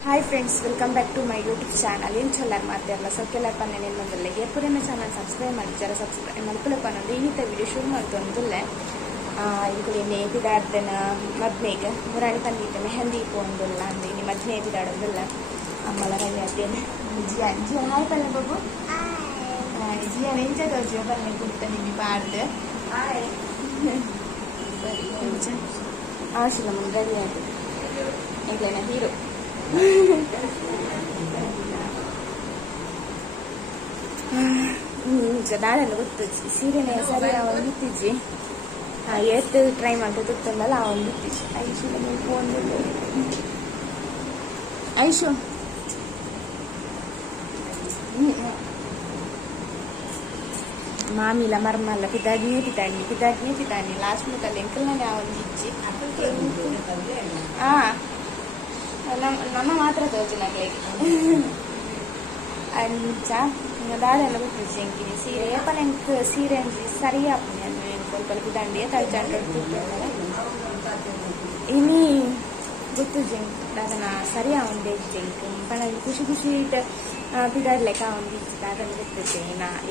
Hi friends, welcome back to my YouTube channel. ಏನು ಚೊಲ್ಲಾರ ಮಾತಾಡಲ್ಲ ಸ್ವಲ್ಪ ಪನ್ನೆ ನಿಮ್ಮದಲ್ಲ ಎಪ್ಪುರೇನ ಚಾನಲ್ ಸಬ್ಸ್ಕ್ರೈಬ್ ಮಾಡಿದ್ದಾರೆ. ಸಬ್ಸ್ಕ್ರೈಬ್ ಮಲ್ಪಲಪ್ಪನೊಂದು ಇನ್ನಿತ ವಿಡಿಯೋ ಶುರು ಮಾಡ್ತೊಂದುಲ್ಲೆ ಇದು ಎಣ್ಣೆ ಬಿದಾಡ್ದನ ಮದ್ನೆಗೆ ಮುರಾಣಿ ತಂದಿದ್ದೆ ಮೆಹಂದಿ ಪೋಂದುಲ್ಲ ಅಂದು ಇನ್ನು ಮದ್ನೆ ಬಿದಾಡೋದಿಲ್ಲ ಅಮ್ಮಲ ರವಿ ಅದ್ದೇನೆ ಜಿಯಾನ್ ಜಿಯಾನ್ ಹಾಯ್ ಪಲ್ಲೆ ಬಾಬು ಜಿಯಾನ್ ಎಂಚ ತೋರ್ಸಿಯೋ ಪಲ್ಲೆ ಕುಡ್ತ ನಿಮಗೆ ಪಾಡ್ದು ಸರಿ ಆಶಿಲ್ಲ ಮುಂದೆ ರೆಡಿ ಆಯ್ತು ಎಂಕ್ಲೇನ ಹೀರೋ ದಾಳೆಲ್ಲ ಗೊತ್ತಿಜ್ಜಿ ಸೀರೆನೆ ಸರಿ ಅವನಿತ್ತಿಜ್ಜಿ ಎತ್ತು ಟ್ರೈ ಮಾಡ್ತಾ ತುತ್ತಲ್ಲ ಅವನಿತ್ತಿಜ್ಜಿ ಐಶು ಫೋನ್ ಐಶು ಮಾಮಿಲ ಮರ್ಮಲ್ಲ ಪಿತಾಡ್ನಿ ಲಾಸ್ಟ್ ಮಿನಿಟಲ್ಲಿ ಎಂಕಲ್ನಲ್ಲಿ ಅವನಿಜ್ಜಿ ನಮ್ಮ ಮಾತ್ರ ತೋಜು ನಗಲಿಗೆ ಅಂಚ ದಾಳೆಲ್ಲ ಗೊತ್ತಿಜ್ಜಿ ಎಂಕಿನಿ ಸೀರೆ ಏಪಲ ಎಂಕ್ ಸೀರೆ ಅಂಜಿ ಸರಿ ಆಪುನಿ ಅಂದ್ರೆ ಸ್ವಲ್ಪ ಪಿದಂಡಿ ತಳ್ಚಂಡ್ರೆ ಇನಿ ಗೊತ್ತಿಜ್ಜಿ ಅದನ್ನ ಸರಿ ಆವಂದೆ ಎಂಕ್ ಪಣ ಖುಷಿ ಖುಷಿ ಪಿದಾಡ್ಲೆಕ್ಕ ಅವನಿಜ್ಜಿ ಅದನ್ನು ಗೊತ್ತಿಜ್ಜಿ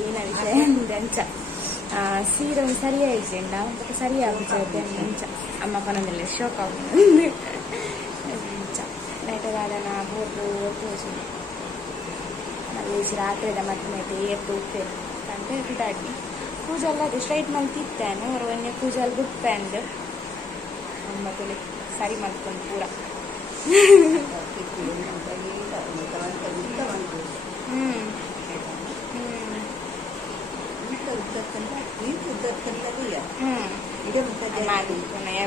ಏನ ವಿಷಯ ಅಂದೆ ಅಂಚ ಸೀರೆ ಒಂದು ಸರಿಯಾಯಿಜ್ಜೆಂಡ ಸರಿಯಾಗುತ್ತೆ ಅಂಚ ಅಮ್ಮ ಪನದಲ್ಲಿ ಶೋಕ್ ಆಗುದು ನೈಟಗಾದನ ಬೋರ್ಡು ತೋಜು ಮಲ್ಲೇಜಿ ರಾತ್ರಿದ ಮತ್ತೆ ಏರ್ದು ಉಪ್ಪೇರು ಅಂತ ಬಿಡಾಡಿ ಕೂಜಲ್ಲ ಅದು ಸ್ಟ್ರೈಟ್ ಮಲ್ತಿತ್ತೇನೆ ಹೊರವನ್ನೇ ಕೂಜಲ್ಲಿ ಬಿಟ್ಪೆಂದು ಮತ್ತೆ ಸರಿ ಮಾಡ್ಕೊಂಡು ಪೂರ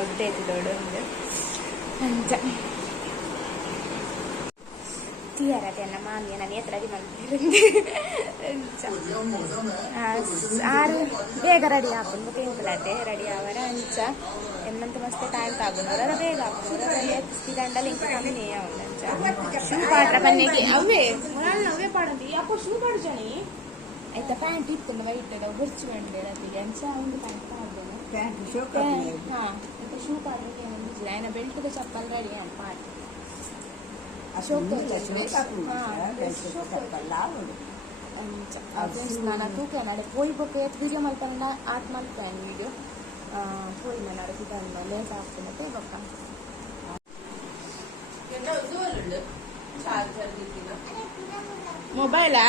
ಉದ್ದ ಐತಿ ದೊಡ್ಡ ಒಂದು ಅಂತ തീയറാട്ടെ മാമിയെ ഞാൻ എത്ര അടി ആറ് ಬೇಗ ರೆಡಿ ಹಾಕೊಂಡು ಬೇಕಲಾಟೆ ರೆಡಿ ಆವರ ಅಂಚ ಎಮ್ಮಂತ ಮಸ್ತ್ ಟೈಮ್ ತಾಗುನವರ ಬೇಗ ಹಾಕುನವರ ಎತ್ತಿದಂಡಲ್ಲಿ ಇಂಕ ಕಮ್ಮಿ ಅವನಂಚ ಶೂ ಪಾಡ್ರ ಬನ್ನೆಗೆ ಅವೇ ಅವೇ ಪಾಡಂತಿ ಅಪ್ಪ ಶೂ ಪಾಡ್ಜಾಣಿ ಆಯ್ತಾ ಪ್ಯಾಂಟ್ ಇತ್ತು ವೈಟ್ ಹುರ್ಚು ಬಂಡೆ ರತಿಗೆ ಅಂಚ ಒಂದು ಪ್ಯಾಂಟ್ ಪಾಡ್ದೇನೆ ಹಾಂ ಶೂ ಪಾಡ್ರಿಗೆ ಅಂದಿಲ್ಲ ಏನ ಬೆಲ್ಟ್ದ ಚಪ್ಪಲ್ ರೆಡಿ ಅಂತ ಪಾಡ್ ನಾನು ತೂಕ ನಾಳೆ ಪೋಯಿ ಬೊಕ್ಕ ವಿಡಿಯೋ ಮಲ್ಪಂಡ ಆತ್ ಮಲ್ಪೇನು ವಿಡಿಯೋ ಪೋಯಿ ನಾಳೆ ಸಿದ್ಧ ಲೇಟ್ ಆಗ್ತದೆ ಪೋಯಿ ಬೊಕ್ಕ ಮೊಬೈಲಾ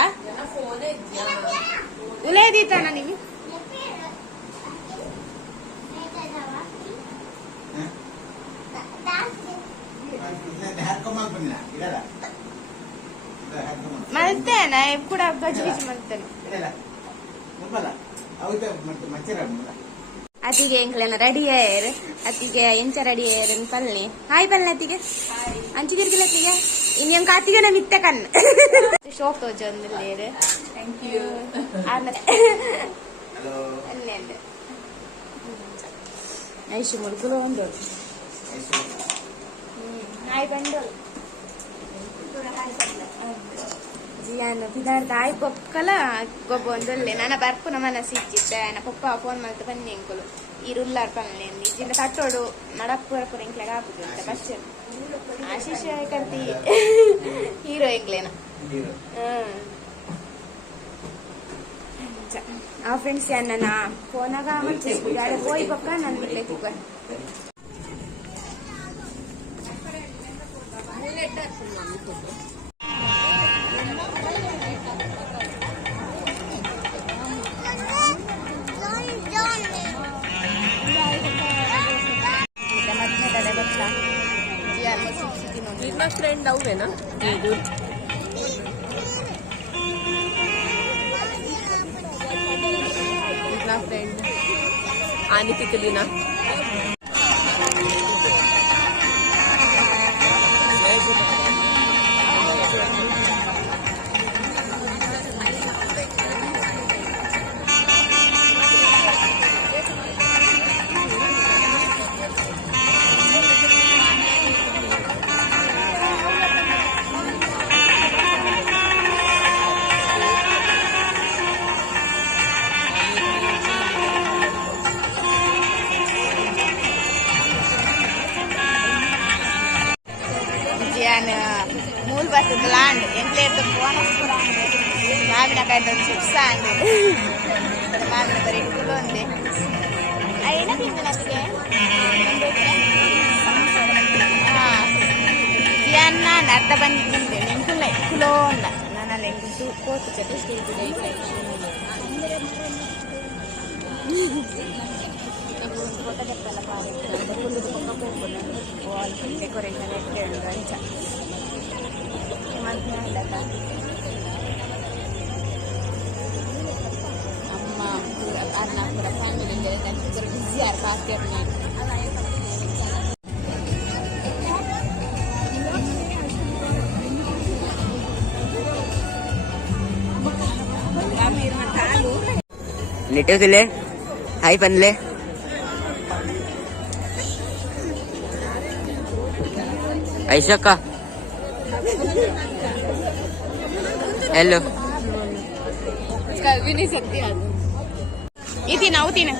ಉಲೇದಿತ್ತಾನ ನೀವು ಮಲ್ತೇನ ಕೂಡ ಗಜ್ಜಿಗಿಜಿ ಮಲ್ತೇನೆ ಅತಿಗೆ ಎಂಕ್ಲೇನ ರೆಡಿ ಆಯರ್ ಅತಿಗೆ ಎಂಚ ರೆಡಿ ಆಯರ್ ಪಲ್ಲೆ ಹಾಯ್ ಪಲ್ಲೆ ಅತಿಗೆ ಅಂಚಿಗಿರ್ಗಿಲ್ಲ ಅತಿಗೆ ಇನ್ ಅತಿಗೆ ನಾ ಮಿತ್ತ ಕಣ್ಣು ಶೋಕ್ ತೋಜ ಒಂದಿಲ್ಲೇರು ಥ್ಯಾಂಕ್ ಯು ಅಲ್ಲೇ ಐಶು ಮುಡುಕುಲು ಒಂದು ಹಾಯ್ ಬಂಡೋಲ್ ಜಿಯಾನು ಪಿದಾರ್ದ ಆಯ್ ಪೊಕ್ಕಲ ಗೊಬ್ಬ ಒಂದೊಳ್ಳೆ ನನ್ನ ಬರ್ಪುನ ಮನಸ್ಸು ಇಚ್ಚಿತ್ತೆ ನನ್ನ ಪಪ್ಪ ಫೋನ್ ಮಾಡ್ತಾ ಬನ್ನಿ ಎಂಕುಲು ಈ ರುಲ್ಲಾರ್ ಪನ್ನೆ ಇಜ್ಜಿನ ತಟ್ಟೋಡು ನಡಪ್ಪುರ ಪುರ ಎಂಕ್ಲೆಗ ಹಾಕುದು ಅಂತ ಬಸ್ ಆಶೀಶ್ ಕರ್ತಿ ಹೀರೋ ಎಂಕ್ಲೇನ ಆ ಫ್ರೆಂಡ್ಸ್ ನನ್ನ ಫೋನಾಗ ಮಂಚಿಸ್ಬಿಡಿ ಅಡೆ ಹೋಯ್ ಪಕ್ಕ ನನ್ನ ಬಿಡ್ಲೆ ತುಗ फ्रेंड है ना फ्रेंड आणि तिकली ना ಮೂಲ ಬರ್ತದ ಲ್ಯಾಂಡ್ ಎಂಕ್ಲೇರ್ದು ಬೋನಸ್ ಕೂಡ ಮಾವಿನಕಾಯ್ದು ಒಂದು ಚಿಪ್ಸ ಅಂದೆ ಮಾವಿನ ಬರೀ ಇಟ್ಕೊಂಡು ಒಂದೇ ಏನ ತಿಂದು ನಮಗೆ ಅನ್ನ ಅರ್ಧ ಬಂದು ತಿಂದೆ ನೆಂಕುಲ್ಲ ಕುಲೋ ಅಂದ ನಾನಲ್ಲಿ ಎಂಟು ಕೋತು ಚಟ್ಟಿ ಫೋಟೋ ತೆಪ್ಪಲ್ಲ ಫುಲ್ ಪಕ್ಕ ಹೋಗ್ಬೋದು ವಾಲ್ ಡೆಕೋರೇಷನ್ ಎಟ್ಟು ಅಂಚ ಮಧ್ಯಾಹ್ನದ ಅಮ್ಮ ಅನ್ನ ಪೂರ ಫ್ಯಾಮಿಲಿ ಬಿಸಿ ಯಾರು ಕಾಸ್ಕೇಟ್ नेटिव दिले हाय बनले ऐसा का हेलो भी नहीं सकती इतनी ना होती ना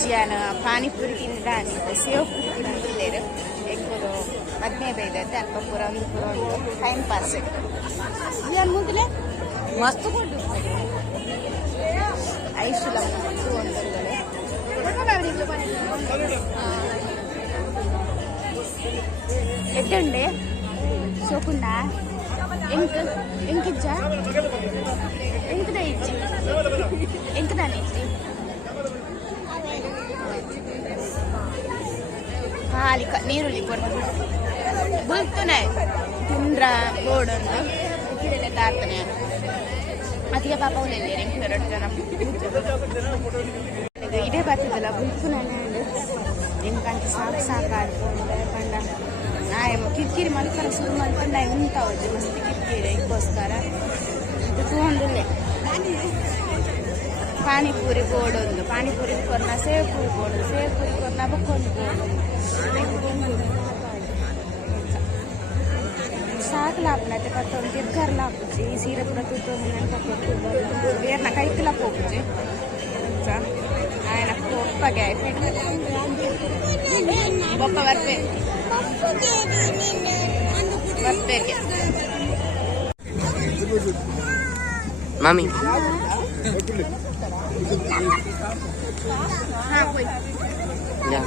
ಜಿಯಾನ ಪಾನಿಪುರಿ ತಿನ್ನడానికి ಸೇವ್ ಪುರಿ ತಿನ್ನಲೇರು ఎక్కువ 15 అయితే ಅಲ್ಪ ಪೂರ ಒಂದು ಪೂರ ಒಂದು ಟೈಮ್ ಪಾಸ್ ಜಿಯಾನ್ ಮುಂದಲೆ ಮಸ್ತ್ ಕೊಡು ಐಶುಲ ಮಸ್ತ್ ಒಂದಲ್ಲೇ ఎట్టండి సోకుండా ఎంకిచ్చా ఎంకదా ఇచ్చి ఎంకదాని ఇచ్చి ಹಾಲಿ ನೀರುಳ್ಳಿ ಕೊಟ್ಟು ಬುಲ್ತುನಾಯ್ ತುಂಡ್ರ ಬೋರ್ಡೊಂದು ಕಿಡೆಲೆ ತಾರ್ತನೆ ಅದಕ್ಕೆ ಪಾಪ ಅವನಲ್ಲಿ ಎಂಟು 2 ಜನ ಇದೇ ಬರ್ತದಲ್ಲ ಬುಲ್ತುನಾನೆ ಎಂಕಂತ ಸಾಕು ಸಾಕು ಆಡ್ಕೊಂಡೆ ಕಂಡ ನಾಯಮ್ಮ ಕಿರಿಕಿರಿ ಮಲ್ಕರ ಶುರು ಮಾಡ್ಕೊಂಡು ನಾ ಉಂಟಾವಜ್ಜಿ ಮಸ್ತ್ ಕಿರಿಕಿರಿ ಇದಕ್ಕೋಸ್ಕರ ಇದು ತಗೊಂಡಿಲ್ಲೇ ಪಾನಿಪುರಿ ಬೋರ್ಡೊಂದು ಪಾನಿಪುರಿ ಕೊರ್ನ ಸೇವ್ ಪುರಿ ಬೋರ್ಡು ಸೇವ್ ಪುರಿ ಕೊರ್ನ ಬಕ್ಕೊಂದು ಬೋರ್ಡೊಂದು ಸಾಕು ಲಾಪನೈತೆ ಕತ್ತೊಂದು ತಿರ್ಗಾರ ಲಾಪುಜಿ ಈ ಸೀರೆ ಪುರ ತುತ್ತೊಂದು ಕಟ್ಟು ಬೇರ್ನ ಕೈಕಲ ಹೋಗುಜಿ ఆయన గొప్పగా గొప్ప వర్పే వర్పేకి मामी हाँ कोई या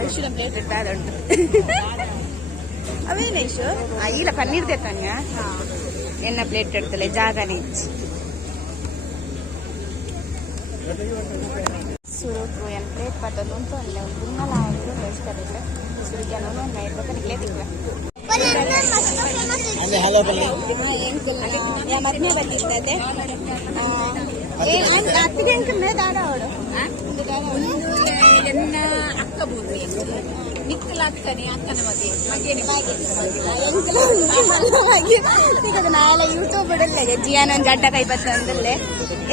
ಐಶುನ ಪ್ಲೇಟ್ ಇಟ್ಟಾದ ಉಂಟು ಅವೇನ ಐಶು ಇಲ್ಲ ಪನ್ನೀರ್ ತೆತ್ತಾನ್ಯಾ ಎನ್ನ ಪ್ಲೇಟ್ ಇಡ್ತಲೆ ಜಾಗನೇ ಇಚ್ಚಿ ಸುರುಕು ಏನು ಪ್ಲೇಟ್ ಪಟ್ಟದ್ದು ಉಂಟು ಅಲ್ಲ ಒಂದು ಗುಮ್ಮಲ ಆಯಿತು ಬೇಯಿಸ್ತಾರೆ ಸುರುಕ್ಯಾನು ಒಂದು ಇರ್ಬೇಕು ನಿಗ್ಲೇ ತಿಕ್ಕ ಮದ್ಮೆ ಬಂದಿರ್ತದೆ ಅತ್ತಿಗೆ ಅಂಕಲ್ ದಾಡ ಅವಳು ಎನ್ನ ಅಕ್ಕ ಭೂಮಿ ನಿಕ್ಕಲ ಅಕ್ಕನೆ ಅಕ್ಕನ ಮಗೆ ನಾಳೆ ಯೂಟ್ಯೂಬ್ ಬಿಡಲ್ಲ ಜಿಯಾನ ಒಂದು ಅಡ್ಡ ಕೈ ಬತ್ತ ಅಂದಲ್ಲೇ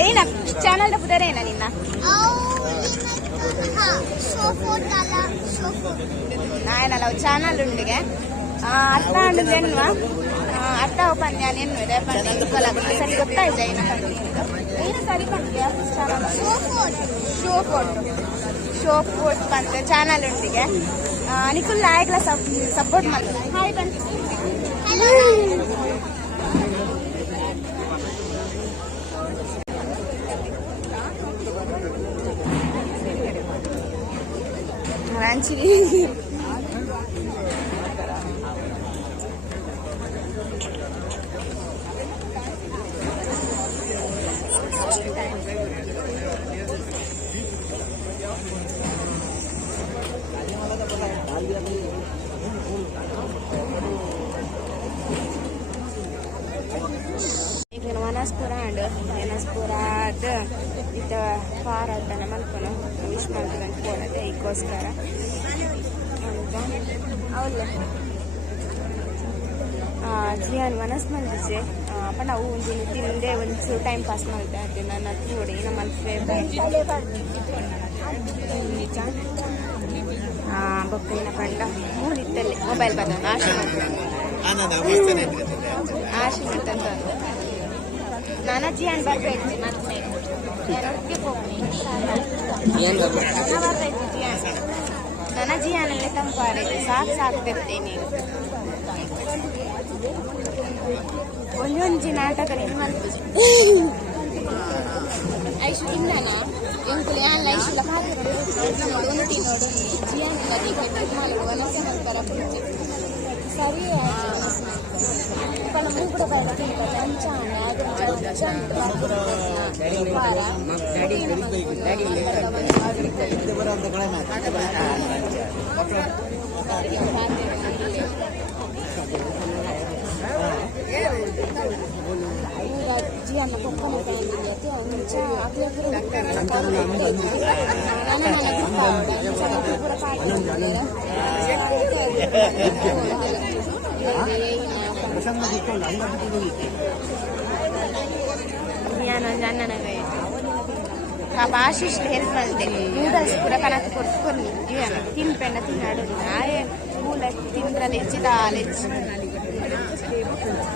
ಏನ ಚಾನಲ್ ಬುದಾರೇನ ನಿನ್ನ ನಾಯನಲ್ಲ ಚಾನಲ್ ಉಂಡಿಗೆ ಅತ್ತ ಅಂಡುದೇನ್ವಾ ಅತ್ತ ಓಪನ್ ഞാനെന്നു ಸರಿ ಗೊತ್ತಾಯ್ತಾ ಏನು ಸರಿ ಕೊಟ್ಟಿದ್ಯಾ ಶೋ ಫೋರ್ಟ್ ಬಂತ ಚಾನಲ್ ಉಂಟಿಗೆ ನಿಖುಲ್ ನಾಯಕಲ ಸಪೋರ್ಟ್ ಮಾಡ್ತಾರೆ ಹಾಯ್ ಬಂತ ರಂಚಿರಿ ಈಗ ವನಸ್ಪುರ ಅಂಡ್ ವನಸ್ಪುರ ಅದು ಇತ್ತ ಪಾರ ಅದನ್ನ ಮಲ್ಕೊಂಡು ವಿಶ್ ಮಾಡ್ಕೊಂಡು ಫೋನದೆ ಈಗೋಸ್ಕರ ಅವಲ್ಲ ಜಿಯಾನ್ ವನಸ್ ಮಲ್ದಿಸೆ ಅಪ್ಪ ನಾವು ಒಂದು ತಿಂದೆ ಒಂದು ಟೈಮ್ ಪಾಸ್ ಮಾಡ್ತಾ ಇರ್ತೀನಿ ನನ್ನ ನೋಡಿ ನಮ್ಮ ಬೊಕ್ಕೈನ ಪಂಡ ಮೂಲಿತ್ತಲ್ಲಿ ಮೊಬೈಲ್ ಬಂದ ಆಶೀಮಂತ ಅಂತ ನಾನಾಜಿ ಹಣ್ಣು ಬರ್ಬೇಕು ಮತ್ತೆ ಬರ್ತೈತಿ ನನ್ನ ಜಿಯಾನಲ್ಲೇ ತಂಪಾರೈತಿ ಸಾಕು ತರ್ತೇನೆ ಒಂದೊಂಜಿ ನಾಟಕ ಮಲ್ತು ಐಶು ತಿನ್ನಾನ ಎಂಕುಲಿ ಆನ್ಲ ಐಶುಲ ನೋಡು ಒಂದು ತಿನ್ನೋಡು ಜಿಯಾನಿಲ್ಲ ದೀಪ ಮಾಲು ವನಸ ಮಲ್ಪರ ಪುಂಚಿ ಸರಿ kalau mau berapa kita cancana ಪಾಪ ಆಶೀಶ್ ಹೆಲ್ಪ್ ಮಾಡಿದೆ ನೂಡಲ್ಸ್ ಕೂಡ ಕನಕ ಕೊಡ್ಕೊಂಡು ತಿನ್ಪೆಣ್ಣ ತಿನ್ನಾಡು ಸ್ಕೂಲ್ ತಿಂದ್ರಲ್ಲಿ ಹೆಚ್ಚಿದಾಲೆಚ್ಚಿ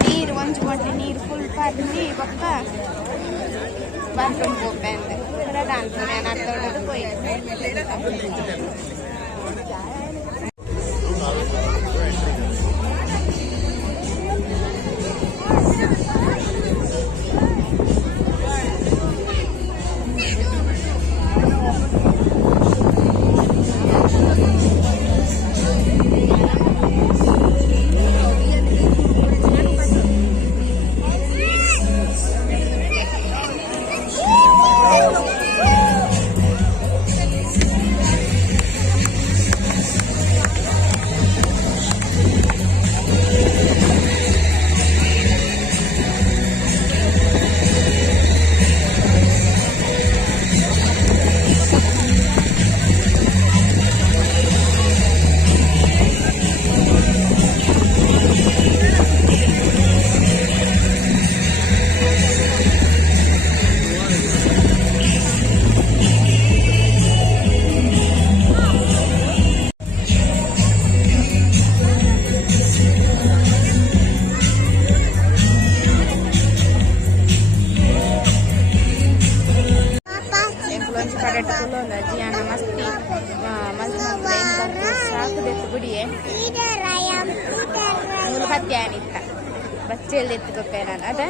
ನೀರು ಒಂಜು ಗಂಟೆ ನೀರು ಫುಲ್ ಪರ್ದಿ ಬೊಕ್ಕ ಬಾತ್ರೂಮ್ ಹೋಗ್ಬೆ ಅಂತೆ ಹೊರಗೆ ಅಂತ ನಾನು ಅರ್ಥೊಂಡದು ಪೋಯಿ ಬಚ್ಚೆಲ್ಲಿ ಎತ್ತುಕೊಪ್ಪೆ ನಾನು ಅದ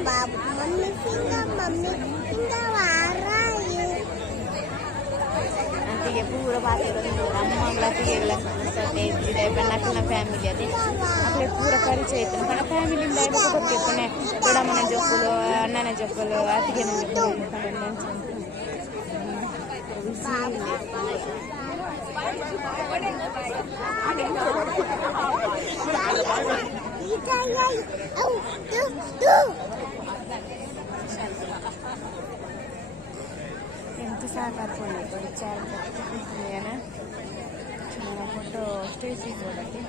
ಅಂತಿಗೆ ಪೂರ ಪಾತ್ರೆ ಅಮ್ಮ ಅತ್ತಿಗೆ ಎಲ್ಲ ಇದ್ದಿದೆ ನಕ್ಕನ ಫ್ಯಾಮಿಲಿ ಅದೇ ಅಪ್ಲೆ ಪೂರ ಪರಿಚಯ ಇತ್ತು ನನ್ನ ಫ್ಯಾಮಿಲಿಯಿಂದ ಗೊತ್ತಿರ್ತಾನೆ ದೊಡ್ಡಮ್ಮನ ಜೊಕ್ಕಲು ಅಣ್ಣನ ಜೊಕ್ಕಲು ಅತ್ತಿಗೆ ಎಂತ ಸಾಕಾರ್ಕೊಂಡು ವಿಚಾರ ಫೋಟೋ ಸ್ಟೇಜ್ ಕೊಡಕ್ಕೆ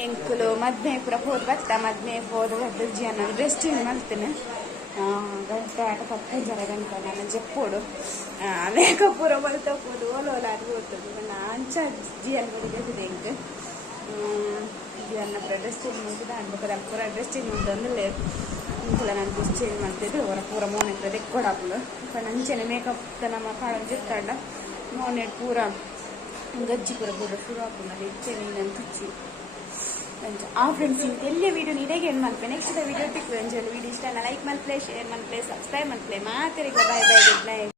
ಎಂಕುಲು ಮದ್ಮೆ ಪೂರ ಹೋದ್ ಬತ್ತ ಮದ್ಮೆ ಹೋದ ದರ್ಜಿ ಅನ್ನೋದು ಡ್ರೆಸ್ ಚೇಂಜ್ ಮಾಡ್ತೇನೆ ಗಂಟೆ ಆಟ 15 ಗಂಟೆ ನಾನು ಜಪ್ಪೋಡು ಮೇಕಪ್ ಪೂರ ಬಳ್ತೋದು ಓಲೋಲ ಅದು ಓದ್ತದೆ ನನ್ನ ಅಂಚ ಜಿಯನ್ ಬಡಿದೆ ಎಂಕ್ ಜಿಯನ್ನ ಪೂರ ಡ್ರೆಸ್ ಚೇಂಜ್ ಮಾಡ್ತಿದ್ದೆ ಅನ್ಬೇಕಾದ್ರೆ ಪೂರ ಡ್ರೆಸ್ ಚೇಂಜ್ ಮಾಡ್ತಂದ್ರೆ ಇಂಕುಲ ನಾನು ಡ್ರೆಸ್ ಚೇಂಜ್ ಮಾಡ್ತಿದ್ದೆ ಅವರ ಪೂರ ಮೋನೆ ಇರ್ತದೆ ಕೊಡಾಪುಲು ನಂಚೆನೆ ಮೇಕಪ್ ನಮ್ಮ ಕಾಳು ಇರ್ತಾಡ ಮೋನೆ ಪೂರ ಗಜ್ಜಿ ಪೂರ ಪೂರ ಶುರು ಹಾಕೊಂಡು ಇಚ್ಚೆ ತುಚ್ಚಿ ಆ ಫ್ರೆಂಡ್ಸ್ ಎಲ್ಲ ವೀಡಿಯೋ ನೀಟಾಗಿ ಏನು ಮಾಡ್ತೇನೆ next video tick enjoy video ಇಷ್ಟ ಲೈಕ್ ಮಾಡ್ಲೇ ಶೇರ್ ಮಾಡ್ಲೇ ಸಬ್ಸ್ಕ್ರೈಬ್ ಮಾಡ್ಲೇ ಮಾತಿರಿಗೆ ಬಾಯ್ ಬಾಯ್ ಗುಡ್ ನೈಟ್.